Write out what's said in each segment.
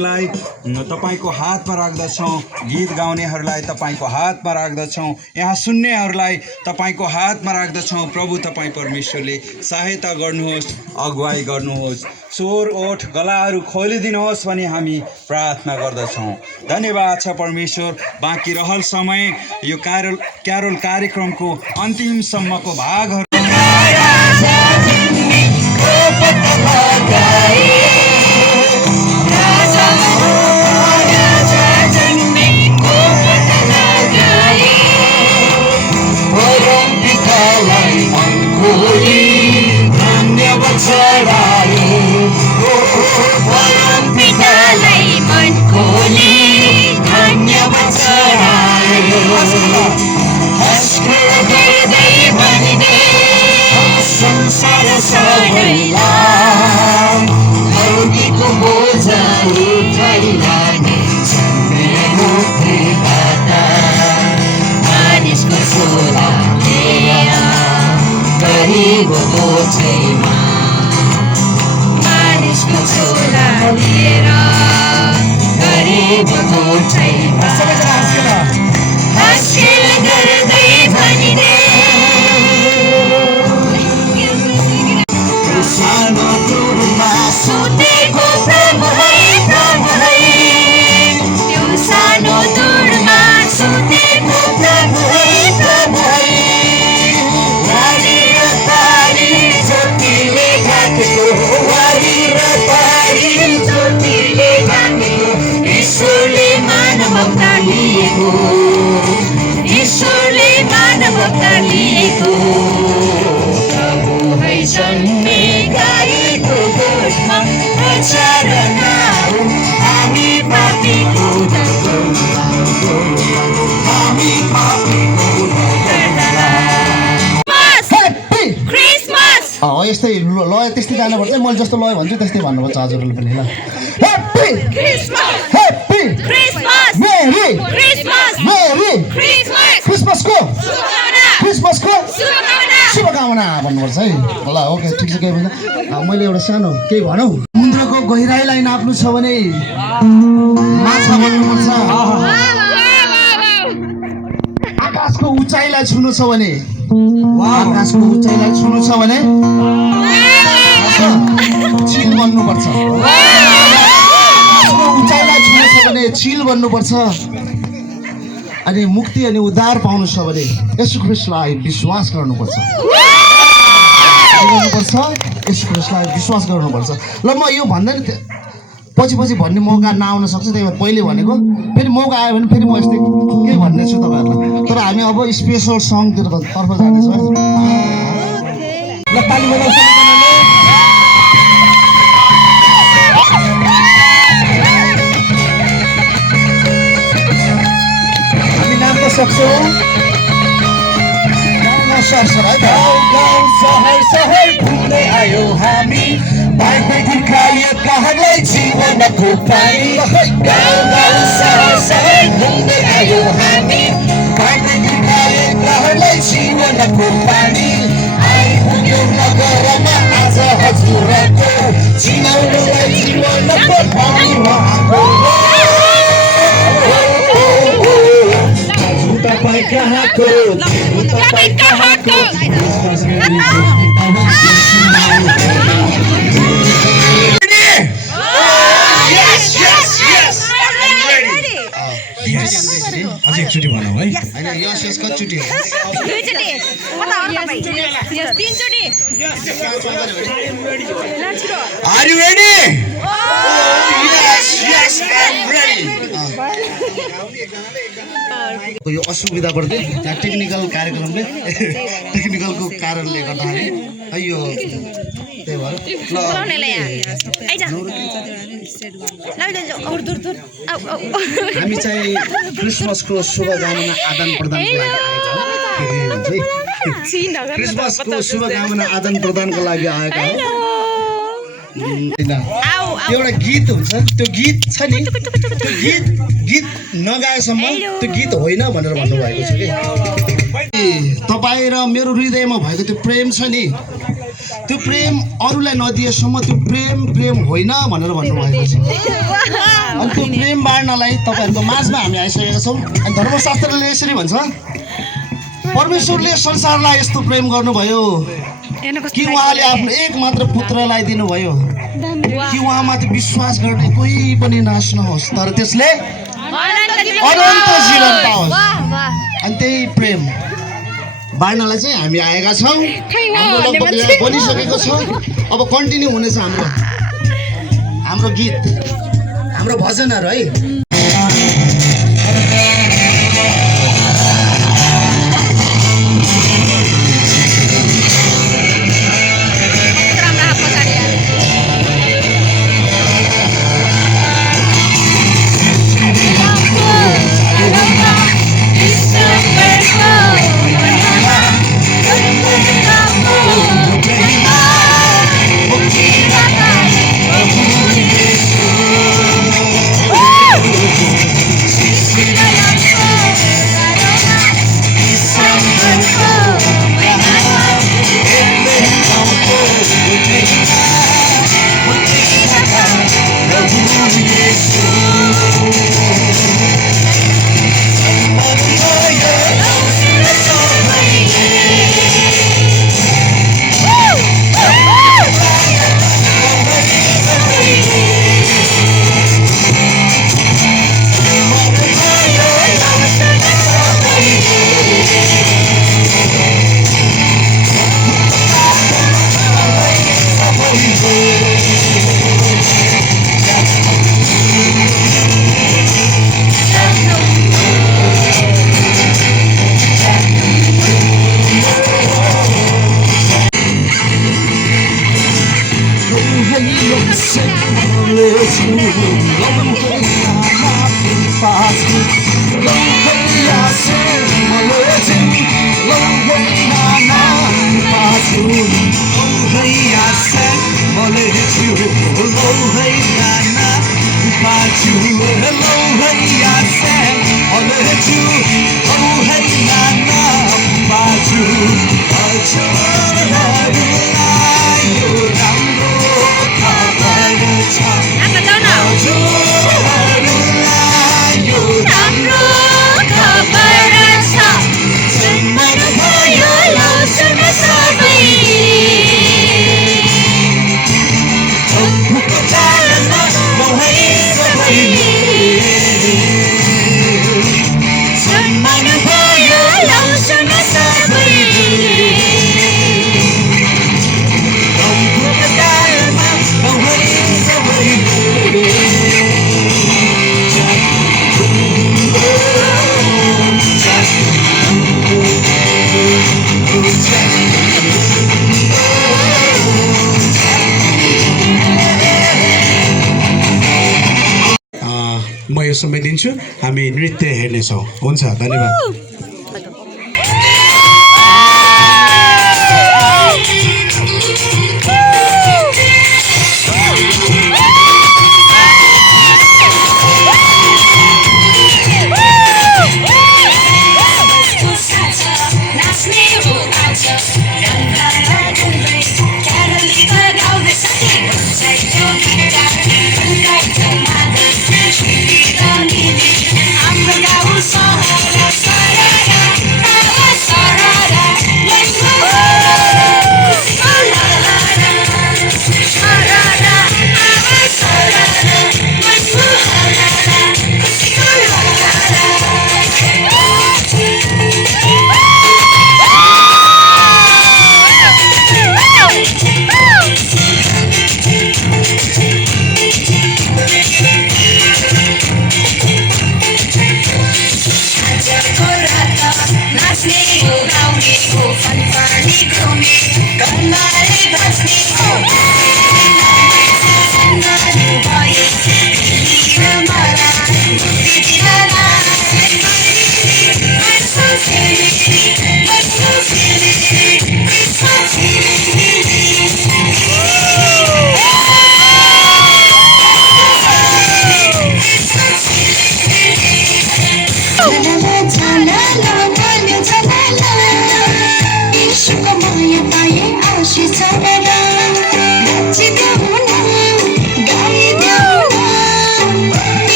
लाई तपाईको हातमा राख्दछौँ, गीत गाउनेहरूलाई तपाईको हातमा राख्दछौँ, यहाँ सुन्नेहरूलाई तपाईको हातमा राख्दछौँ। प्रभु तपाईँ परमेश्वरले सहायता गर्नुहोस्, अगुवाई गर्नुहोस्, स्वर ओठ गलाहरू खोलिदिनुहोस् भनी हामी प्रार्थना गर्दछौँ। धन्यवाद छ परमेश्वर। बाँकी रहल समय यो क्यारोल कार्यक्रमको अन्तिमसम्मको भागहरू यस्तै लय त्यस्तै जानुपर्छ। मैले जस्तो लय भन्छु त्यस्तै भन्नुपर्छ हजुरहरूले पनि ल। Happy Christmas, happy Christmas, merry Christmas, merry क्रिसमसको शुभकामना भन्नुपर्छ है ल। ओके ठिक छ। केही भन्छ मैले एउटा सानो केही भनौँ। समुद्रको गहिराईलाई नाप्नु छ भने माछा बन्नुपर्छ, आकाशको उचाइलाई छुनु छ भने आकाशको उचाइलाई छुनु छ भने चिल बन्नुपर्छ, आकाशको उचाइलाई छुनु छ भने चिल बन्नुपर्छ। अनि मुक्ति अनि उद्धार पाउनु छ भने येशू ख्रीष्टलाई विश्वास गर्नुपर्छ, येशू ख्रीष्टलाई विश्वास गर्नुपर्छ। ल म यो भन्दा नि पछि भन्ने मौका नआउन सक्छ, त्यही भएर पहिले भनेको। फेरि मौका आयो भने फेरि म यस्तै केही भन्ने छु तपाईँहरूलाई। तर हामी अब स्पेसल सङतिर तर्फ जानेछौँ है। ल ताली बजाउँछ। हामी नाम त सक्छौँ। गाउँ सहर घुम्दै आयो हामी, बाइकमा भिखारी कहलाई जीवनको पानी। गाउँ सहर घुम्दै आयो हामी, बाइकमा भिखारी कहलाई जीवनको पानी। आइपुग्यो नगरमा आज हजुरको, चिनाउनुलाई जीवनको पानीमा तपाईँ कहाँको अझै एकचोटि भनौँ है। होइन यस कतिचोटि Are you ready? Yes, I'm ready. यो असुविधा पर्दै यहाँ टेक्निकल कार्यक्रमले टेक्निकलको कारणले गर्दाखेरि यो त्यही भएर हामी चाहिँ क्रिसमसको शुभकामना आदान प्रदानको लागि क्रिसमसको शुभकामना आदान प्रदानको लागि आएका हौ। एउटा गीत हुन्छ, त्यो गीत छ नि, त्यो गीत नगाएसम्म त्यो गीत होइन भनेर भन्नुभएको छ कि। तपाईँ र मेरो हृदयमा भएको त्यो प्रेम छ नि, त्यो प्रेम अरूलाई नदिएसम्म त्यो प्रेम होइन भनेर भन्नुभएको छ। अनि त्यो प्रेम बाँड्नलाई तपाईँहरूको माझमा हामी आइसकेका छौँ। अनि धर्मशास्त्रले यसरी भन्छ, परमेश्वरले संसारलाई यस्तो प्रेम गर्नुभयो कि उहाँले आफ्नो एक मात्र पुत्रलाई दिनुभयो कि उहाँमाथि विश्वास गर्ने कोही पनि नाश नहोस् तर त्यसले अनन्त जीवन पाओस्। अनि त्यही प्रेम बाँड्नलाई चाहिँ हामी आएका छौँ। हाम्रो लगभग यहाँ बनिसकेको छ। अब कन्टिन्यू हुनेछ हाम्रो गीत, हाम्रो भजनहरू है। म यो समय दिन्छु, हामी नृत्य हेर्नेछौँ। हुन्छ, धन्यवाद। I'm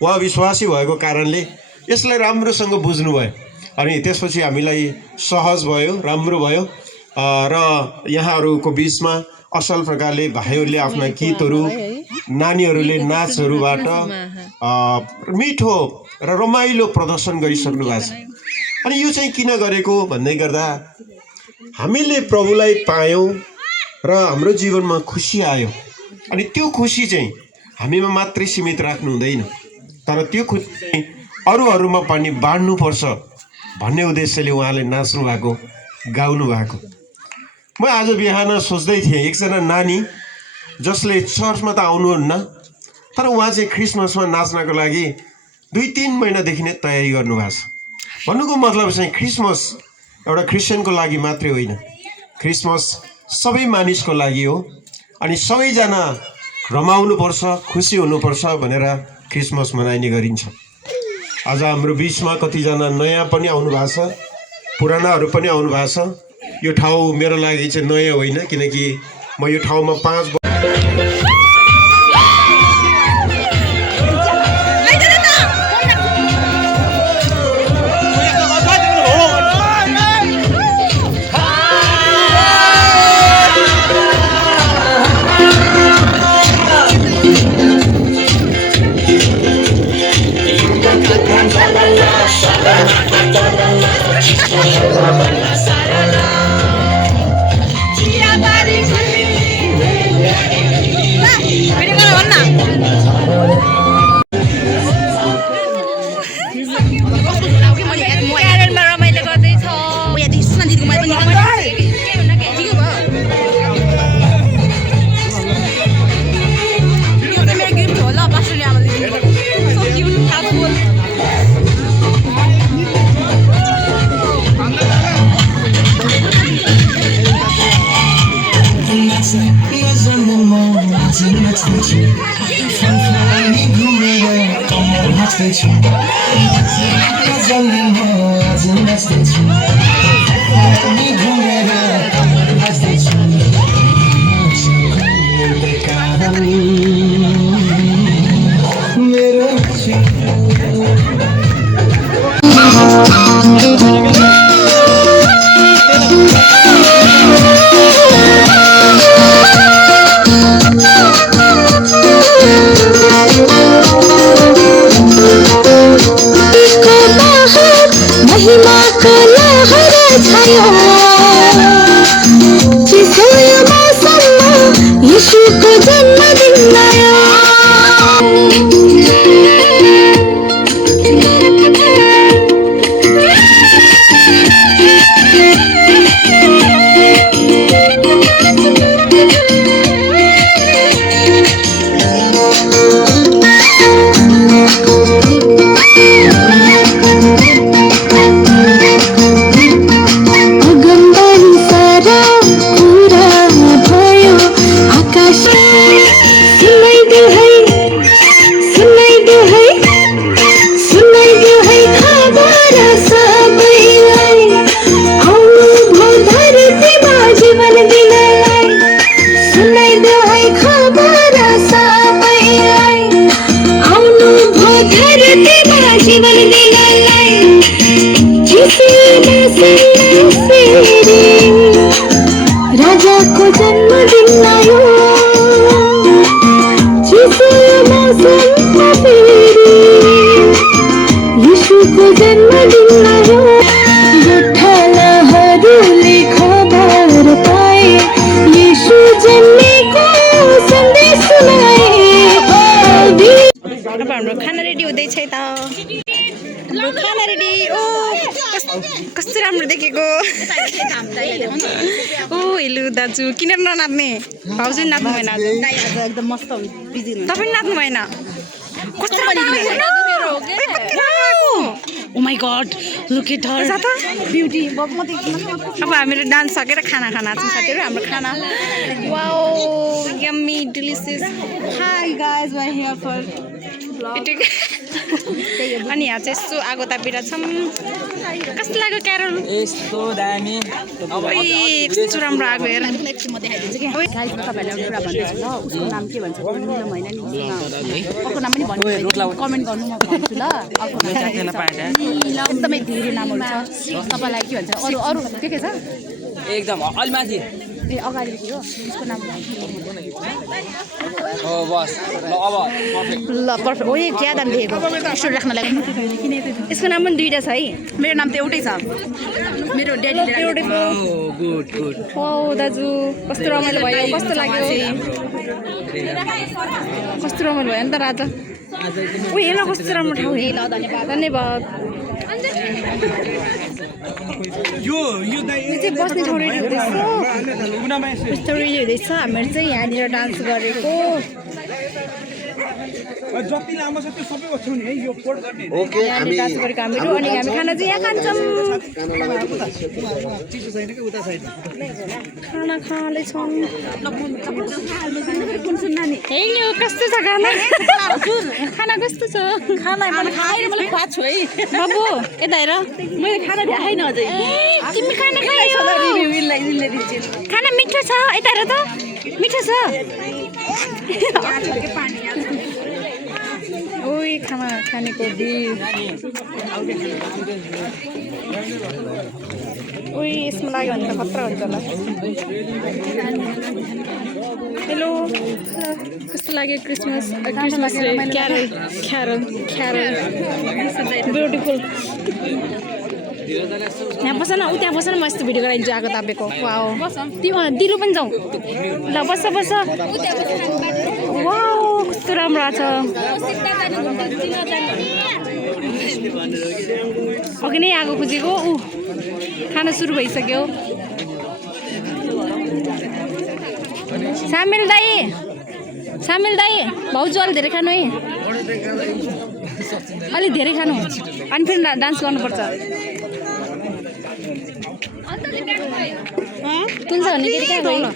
उहाँ विश्वासी भएको कारणले यसलाई राम्रोसँग बुझ्नुभयो अनि त्यसपछि हामीलाई सहज भयो, राम्रो भयो र यहाँहरूको बिचमा असल प्रकारले भाइहरूले आफ्ना गीतहरू, नानीहरूले नाचहरूबाट मिठो र रमाइलो प्रदर्शन गरिसक्नु भएको छ। अनि यो चाहिँ किन गरेको भन्दै गर्दा हामीले प्रभुलाई पायौँ र हाम्रो जीवनमा खुसी आयो अनि त्यो खुसी चाहिँ हामीमा मात्रै सीमित राख्नु हुँदैन, तर त्यो खुसी चाहिँ अरूहरूमा पनि बाँड्नुपर्छ भन्ने उद्देश्यले उहाँले नाच्नु भएको, गाउनु भएको। म आज बिहान सोच्दै थिएँ एकजना नानी जसले चर्चमा त आउनुहुन्न, तर उहाँ चाहिँ क्रिसमसमा नाच्नको लागि 2-3 महिनादेखि नै तयारी गर्नुभएको छ। भन्नुको मतलब चाहिँ क्रिसमस एउटा क्रिस्चियनको लागि मात्रै होइन, क्रिसमस सबै मानिसको लागि हो अनि सबैजना रमाउनुपर्छ, खुसी हुनुपर्छ भनेर क्रिसमस मनाइने गरिन्छ। आज हाम्रो बिचमा कतिजना नयाँ पनि आउनु भएको छ, पुरानाहरू पनि आउनु भएको छ। यो ठाउँ मेरो लागि चाहिँ नयाँ होइन, किनकि म यो ठाउँमा 5 कस्तो राम्रो देखेको। ओ हेलो दाजु किन ननाच्ने? भाउजू नाच्नु भएन आज? एकदम मस्त बिजी हुनुहुन्छ। तपाईँ नाच्नु भएन? कस्तो oh my God look at her beauty अब हामीहरू डान्स सकेर खाना खाना छौँ साथीहरू। हाम्रो खाना wow yummy delicious. Hi guys, we're here for vlog. अनि यहाँ चाहिँ यसो आगो तापिरहेको छौँ कस्तो लाग्यो क्यारल यस्तो दामी कस्तो राम्रो आगो हेर एकछिन म देखाइदिन्छु कि गाइस म तपाईँहरूलाई एउटा कुरा भन्दैछु ल उसको नाम के भन्छ मिल्नु भएन नि अर्को नाम पनि भन्नु कमेन्ट गर्नु म भन्छु ल अर्को नाम एकदमै धेरै नामहरू छ तपाईँलाई के भन्छ अरू अरू के छ एकदम अलि माथि ए अगाडिदेखि हो उसको नाम हो बस ल अब पर्फेक्ट ल पर्फेक्ट हो यो क्या दाम देखेको स्टोरी राख्नलाई यसको नाम पनि दुईवटा छ है मेरो नाम त एउटै छ मेरो ड्याडीले एउटै गुड गुड हो दाजु कस्तो रमाइलो भयो कस्तो लाग्यो कस्तो रमाइलो भयो नि त राजा ओ हेर न कस्तो राम्रो ठाउँ ल धन्यवाद धन्यवाद यो चाहिँ बस्ने ठाउँ रेडी हुँदैछ यस्तो रेडी हुँदैछ हामीहरू चाहिँ यहाँनिर डान्स गरेको जति लामो छ त्यो सबै ओछ्याउ नि है यो कोड गर्ने ओके यहाँनिर डान्स गरेको हामीहरू अनि हामी खाना चाहिँ यहाँ खान्छौँ खाना खाँदैछौँ हेलो कस्तो छ खाना खाना कस्तो छ खाना मैले खाएर मैले खुवाएको छु है बाबु यता हेर मैले खाना देखाइन अझै तिमी खाना खायो खाना मिठो छ यता हेर त मिठो छ ओइ खाना खानेको ओइ यसमा लाग्यो भने त खतरा हुन्छ होला हेलो कस्तो लाग्यो Christmas Carroll Carroll Carroll beautiful यहाँ बस न ऊ त्यहाँ बस न म यस्तो भिडियो गराइदिन्छु आगो तापेको वाओ दिलु पनि जाउँ ल बस बस वाओ कस्तो राम्रो छ अघि नै आगो खोजेको ऊ खाना सुरु भइसक्यो सामेल दाई भाउजू अलि धेरै खानु है अलिक धेरै खानु अनि फेरि डान्स गर्नुपर्छ तुलसा भन्ने केटी कहाँ गयो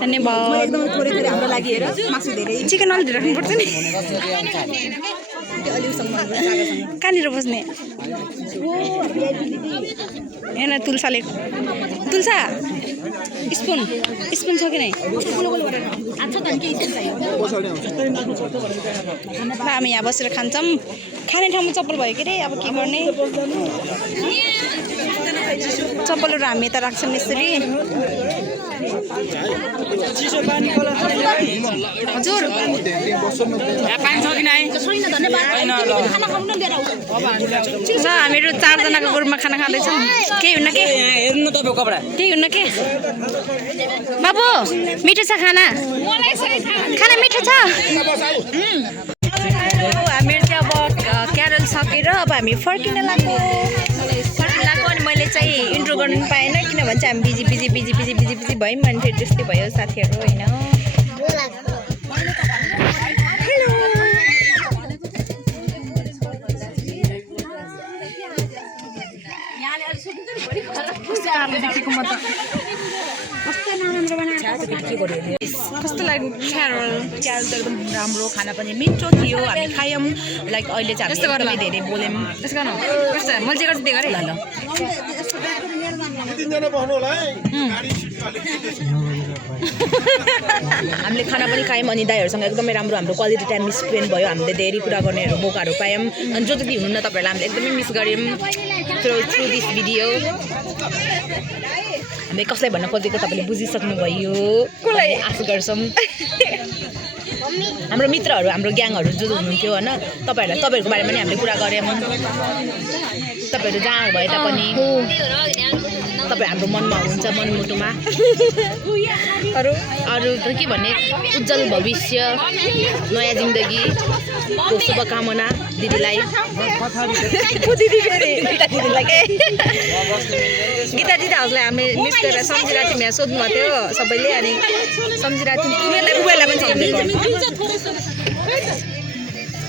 धन्यवाद एकदमै थोरै थोरै हाम्रो लागि हेर मासु धेरै चिकन अलि धेरै राख्नुपर्छ नि कहाँनिर बस्ने हेर्न तुलसा स्पुन छ कि नै हामी यहाँ बसेर खान्छौँ खाने ठाउँमा चप्पल भयो के अरे अब के गर्ने चप्पलहरू हामी यता राख्छौँ यसरी हजुर हामीहरू 4 जनाको ग्रुपमा खाना खाँदैछौँ केही हुन्न के केही हुन्न के बाबु मिठो छ खाना मिठो छ हामीहरू चाहिँ अब क्यारल सकेर अब हामी फर्किन लाग्यो अनि मैले चाहिँ इन्ट्रो गर्नु पनि पाएन किनभने चाहिँ हामी बिजी भयौँ अनि फेरि त्यस्तै भयो साथीहरू होइन देखेको म त कस्तो लाग्यो क्यारल त एकदम राम्रो खाना पनि मिठो थियो हामी खायौँ लाइक अहिले चाहिँ यस्तो गर्नु धेरै बोल्यौँ यस्तो गर्नु कस्तो मैले चाहिँ गर्छु त्यो गरेँ ल हामीले खाना पनि खायौँ अनि दाइहरूसँग एकदमै राम्रो हाम्रो क्वालिटी टाइम स्पेन्ड भयो हामीले धेरै कुरा गर्नेहरू मौकाहरू पायौँ अनि जो जति हुनुहुन्न तपाईँहरूलाई हामीले एकदमै मिस गऱ्यौँ थ्रु दिस भिडियो हामीले कसलाई भन्न खोजेको तपाईँले बुझिसक्नुभयो कसलाई आशा गर्छौँ हाम्रो मित्रहरू हाम्रो ग्याङहरू जो हुनुहुन्थ्यो होइन तपाईँहरूको बारेमा पनि हामीले कुरा गऱ्यौँ तपाईँहरू जहाँ भए तापनि तपाईँ हाम्रो मनमा हुनुहुन्छ मनमुटुमा अरू त के भन्ने उज्जवल भविष्य नयाँ जिन्दगीको शुभकामना दिदीलाई गीता दिदीहरूलाई हामी मिस गरेर सम्झिरहेको थियौँ यहाँ सोध्नुभएको थियो सबैले अनि सम्झिरहेको थियौँ उनीहरूलाई पनि सम्झेको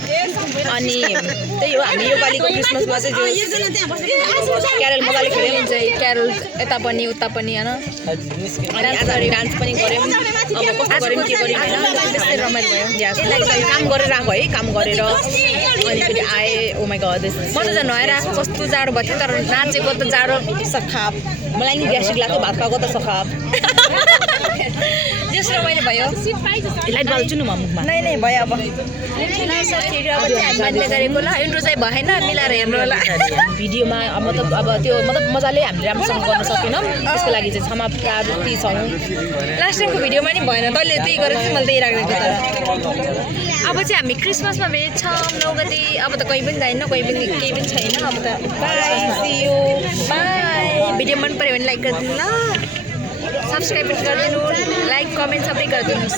अनि त्यही हो हामी योपालिको क्रिसमसमा चाहिँ त्यो क्यारल मजाले खेल्यौँ चाहिँ क्यारल यता पनि उता पनि होइन अनि आज हामी डान्स पनि गऱ्यौँ अब कस्तो गऱ्यौँ के गऱ्यौँ होइन त्यस्तै रमाइलो भयो काम गरेर आएको है काम गरेर अनि फेरि आएँ ओ माई गड म त झन् नआएर आएको कस्तो जाडो भएको थियो तर नाचेको त जाडो सखाप मलाई नि ग्यास्ट्रिक लाग्यो भात खाएको त सखाप जस रमाइलो भयो लाइट बाल्छु नि म मुखमा नै नै भयो अब साथीहरू अब चाहिँ हामीले गरेको ल इन्ट्रो चाहिँ भएन मिलाएर हेर्नु होला भिडियोमा अब त्यो मजाले हामीले राम्रोसँग गर्न सकेनौँ त्यसको लागि चाहिँ क्षमा प्रार्थी छौँ लास्ट टाइमको भिडियोमा नि भएन तैँले त्यही गरेर चाहिँ मैले त्यही राखिदिएको तर अब चाहिँ हामी क्रिसमसमा भेट्छौँ 9 गते अब त कहीँ पनि जाएन कहीँ पनि केही पनि छैन अब त bye see you bye video मन पऱ्यो भने लाइक गरिदिनु ल सब्सक्राइब पनि गरिदिनु लाइक कमेन्ट सबै गरिदिनुहोस्